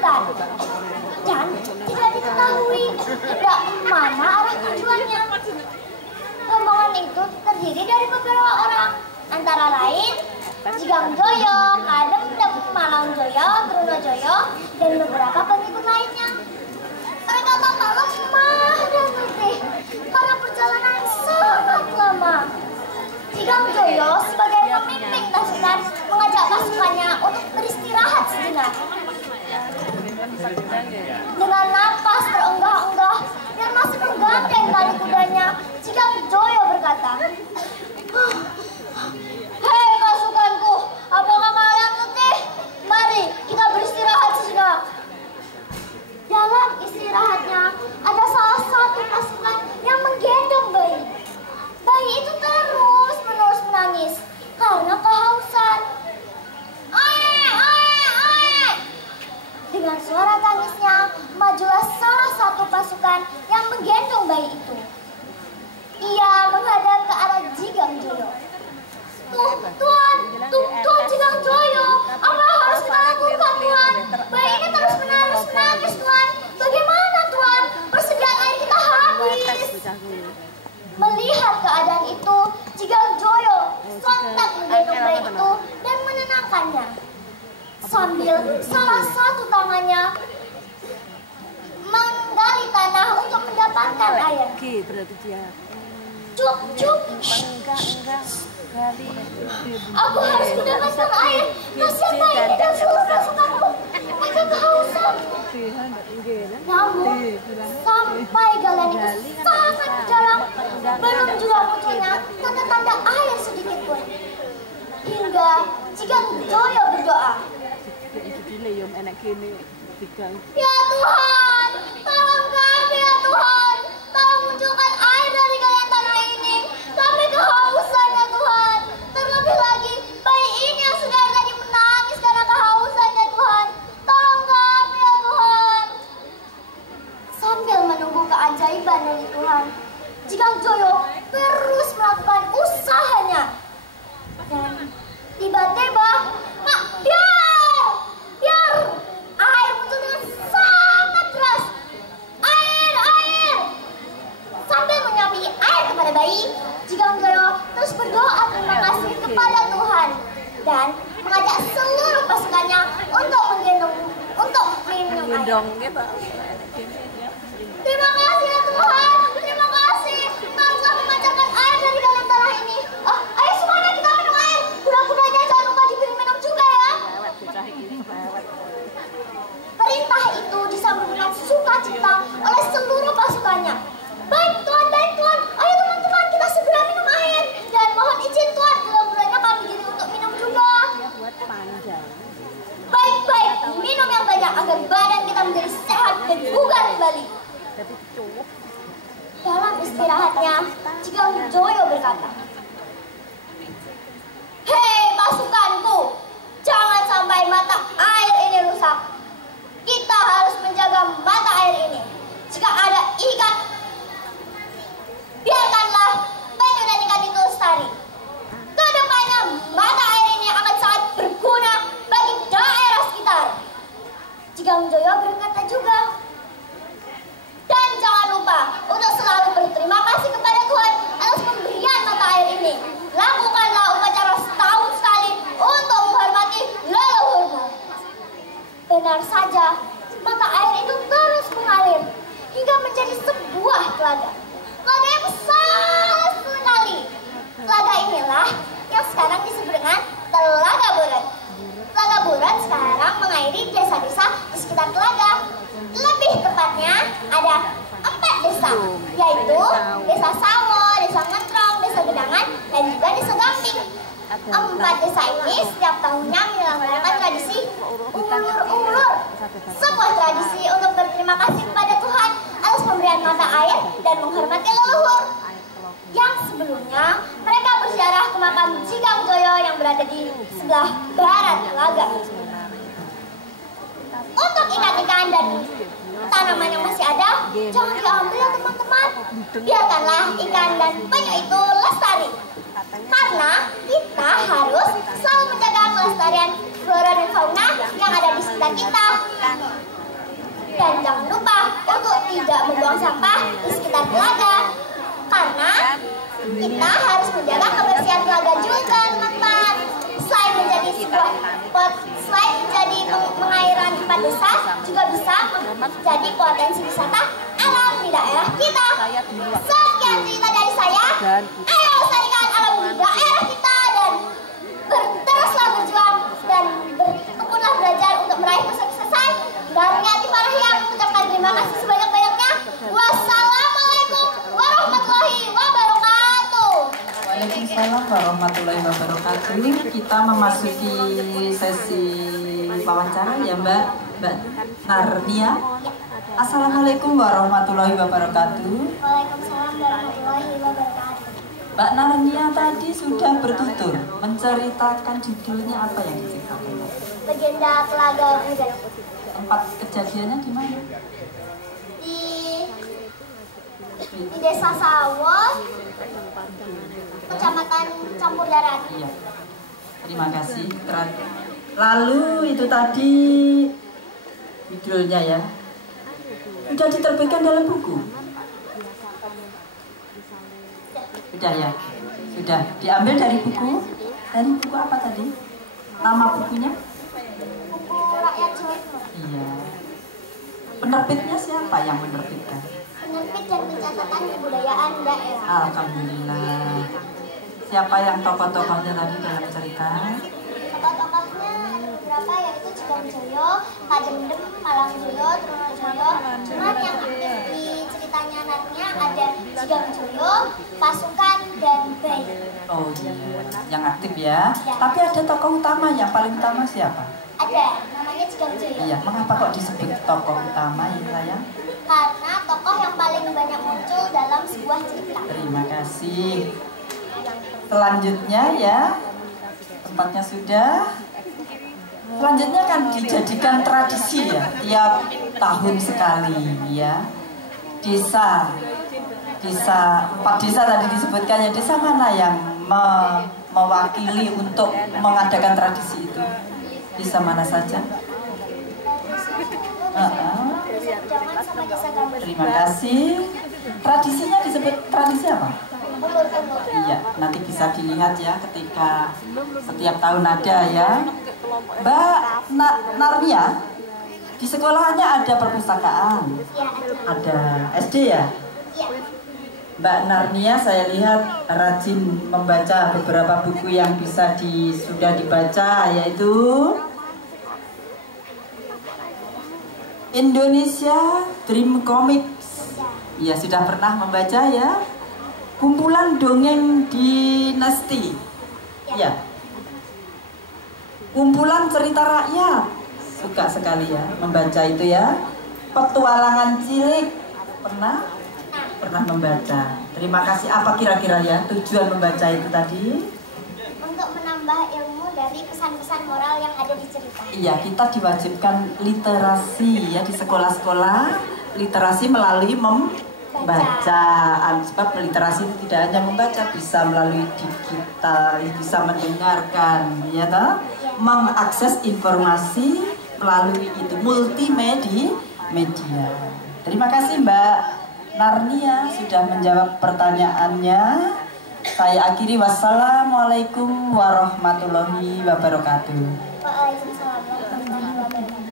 hutan. Dan tidak diketahui hendak mana arah tujuannya. Rombongan itu terdiri dari beberapa orang, antara lain Jigang Joyo, Kadem Dem, Malang Joyo, Bruno Joyo, dan beberapa pengikut lainnya. Mereka tampak lemah dan letih karena perjalanan yang sangat lama. Jigang Joyo sebagai pemimpin pasukan mengajak pasukannya untuk beristirahat sejenak. Dengan napas terenggah-enggah dan masih menggandeng tali kudanya, Jigang Joyo berkata, "Hei pasukanku, apakah kalian letih? Mari kita beristirahat sejenak." Dalam istirahatnya, ada salah satu pasukan yang menggendong bayi. Bayi itu terus-menerus menangis karena kehausan. Dengan suara tangisnya, majulah salah satu pasukan yang menggendong bayi itu. Ia menghadap ke arah Jigang Joyo. Tuan Jigang Joyo, apa yang harus kita lakukan, Tuan? Bayi ini terus-menerus menangis, Tuan. Bagaimana, Tuan? Persediaan air kita habis. Melihat keadaan itu, Jigang Joyo sontak menggendong bayi itu dan menenangkannya. Sambil salah satu tangannya menggali tanah untuk mendapatkan air. Cuk. Aku harus mendapatkan air. Kasihan bayi dan seluruh pasukanku. Mereka kehausan. Namun, sampai galian itu sangat dalam, belum juga munculnya tanda-tanda air sedikit pun. Hingga Jigang Joyo berdoa, "Ya Tuhan, tolong kami ya Tuhan. Tolong munculkan air dari galian tanah ini. Kami kehausan ya Tuhan. Terlebih lagi bayi ini yang sudah tadi menangis karena kehausan ya Tuhan. Tolong kami ya Tuhan." Sambil menunggu keajaiban dari Tuhan, Jigang Joyo terus melakukan usahanya. Dan tiba-tiba, biar air muncul dengan sangat deras. Air. Sambil menyambi air kepada bayi, Jigang Joyo terus berdoa terima kasih kepada Tuhan dan mengajak seluruh pasukannya untuk minum air. Terima kasih ya Tuhan, terima kasih. Kau telah memancarkan air dari galian tanah ini. Ayo semuanya kita minum air. Kuda-kudanya jangan lupa diberi minum juga ya. Perintah itu disambut dengan sukacita oleh seluruh pasukannya. Baik Tuan. Ayo teman-teman, kita segera minum air. Dan mohon izin Tuan, kuda-kudanya kami giring untuk minum juga. Baik, minum yang banyak agar badan kita menjadi sehat dan bugar kembali. Dalam istirahatnya, Jigang Joyo berkata, "Hei pasukanku, jangan sampai mata air ini rusak. Kita harus menjaga mata air ini. Jika ada ikan, biarkanlah penyu dan ikan itu lestari. Kedepannya mata air ini akan sangat berguna bagi daerah sekitar." Jigang Joyo berkata juga, "Dan jangan lupa untuk selalu berterima kasih kepada Tuhan atas pemberian mata air ini. Lakukanlah upacara setahun sekali untuk menghormati leluhurmu." Benar saja, mata air itu terus mengalir hingga menjadi sebuah telaga. Telaga yang besar sekali. Telaga inilah yang sekarang disebut dengan Telaga Buret. Telaga Buret sekarang mengairi desa-desa di sekitar telaga. Lebih tepatnya ada 4 desa, yaitu Desa Sawo, Desa Ngetrong, Desa Gedangan, dan juga Desa Gamping. 4 desa ini setiap tahunnya menyelenggarakan tradisi ulur-ulur, sebuah tradisi untuk berterima kasih kepada Tuhan atas pemberian mata air dan menghormati leluhur. Yang sebelumnya mereka berziarah ke makam Jigang Joyo yang berada di sebelah barat telaga. Untuk ikan-ikan dan tanaman yang masih ada, jangan diambil ya teman-teman. Biarkanlah ikan dan penyu itu lestari. Karena kita harus selalu menjaga kelestarian flora dan fauna yang ada di sekitar kita. kita harus menjaga kebersihan telaga juga, teman-teman. Selain menjadi pengairan tempat desa, juga bisa menjadi potensi wisata alam di daerah kita. Sekian cerita dari saya. Ayo lestarikan alam di daerah kita dan teruslah berjuang dan bertekunlah belajar untuk meraih kesuksesan. Dari hati Farahia mengucapkan terima kasih sebanyak-banyaknya. Wassalamualaikum warahmatullahi wabarakatuh. Waalaikumsalam warahmatullahi wabarakatuh. Kita memasuki sesi wawancara ya Mbak Narnia. Assalamualaikum warahmatullahi wabarakatuh. Waalaikumsalam warahmatullahi wabarakatuh. Mbak Narnia tadi sudah bertutur menceritakan judulnya apa yang diceritakan? Legenda Telaga Budak. Tempat kejadiannya di mana? Di Desa Sawon, Kecamatan Campur Darat. Iya. Terima kasih. Lalu itu tadi judulnya ya. Sudah diterbitkan dalam buku? Sudah ya? Sudah. Diambil dari buku? Dari buku apa tadi? Nama bukunya? Buku Rakyat Jawa. Iya. Penerbitnya siapa yang menerbitkan? Penerbit dan Pencatatan Kebudayaan Daerah. Alhamdulillah. Siapa yang tokoh-tokohnya tadi dalam cerita? Tokoh-tokohnya ada beberapa, yaitu Cigamjoyo, Kadendem, Malangjoyo, Trunojoyo. Cuman yang aktif di ceritanya Narnia ada Cigamjoyo, Pasukan, dan Bayi. Oh iya, yang aktif ya. Tapi ada tokoh utama, yang paling utama siapa? Ada, namanya Cigamjoyo. Iya, mengapa kok disebut tokoh utama ya sayang? Karena tokoh yang paling banyak muncul dalam sebuah cerita. Terima kasih. Selanjutnya ya, tempatnya sudah. Selanjutnya kan dijadikan tradisi ya, tiap tahun sekali ya. Desa 4 desa tadi disebutkan ya, desa mana yang mewakili untuk mengadakan tradisi itu? Desa mana saja? Terima kasih. Tradisinya disebut tradisi apa? Iya, nanti bisa dilihat ya ketika setiap tahun ada ya. Mbak Narnia, di sekolahnya ada perpustakaan? Ada SD ya? Mbak Narnia saya lihat rajin membaca beberapa buku yang sudah dibaca, yaitu Indonesia Dream Comics. Ya, sudah pernah membaca ya. Kumpulan Dongeng Dinasti. Ya. Kumpulan Cerita Rakyat. Suka sekali ya membaca itu ya. Petualangan Cilik. Pernah membaca. Terima kasih. Apa kira-kira ya tujuan membaca itu tadi? Untuk menambah ilmu dari pesan-pesan moral yang ada di cerita. Iya, kita diwajibkan literasi ya di sekolah-sekolah. Literasi melalui membaca. Sebab literasi itu tidak hanya membaca, bisa melalui digital, bisa mendengarkan, ya toh? Mengakses informasi melalui itu multimedia. Terima kasih Mbak Narnia sudah menjawab pertanyaannya. Saya akhiri, wassalamualaikum warahmatullahi wabarakatuh. Waalaikumsalam warahmatullahi wabarakatuh.